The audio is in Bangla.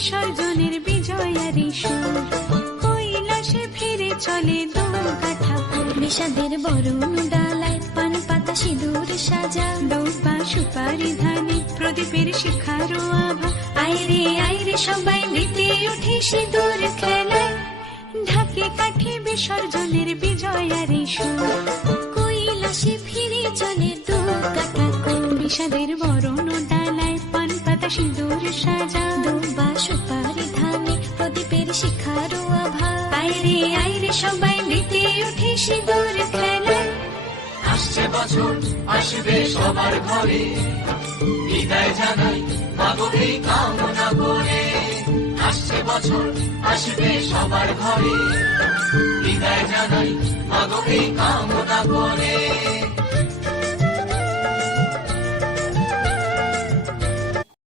বিসর্জনের বিজয়ারি সুর, কৈলাসে ফিরে চলে দোকাঠা বিষাদের বরণ ডালায় পান পাতা সিঁদুর সাজা, দৌপা সুপারি ধানে প্রদীপের শিখারো আভা। আইরে সবাই মেতে উঠে সিঁদুর খেলায়, ঢাকে কাঠে বিসর্জনের বিজয়ারি সুর, কৈলাসে ফিরে চলে দোকাঠা বিষাদের বরণ ডালায় পান পাতা সিঁদুর সাজা, দৌপা সুপারি ধানে প্রদীপের শিখারো আভা। আইরে সবাই মেতে উঠে সিঁদুর খেলায়। আসছে বছর আসবে সবার ঘরে, বিদায় জানাই মাগো এই কামনা করে। আসছে বছর আসবে সবার ঘরে, বিদায় জানাই মাগো এই কামনা করে।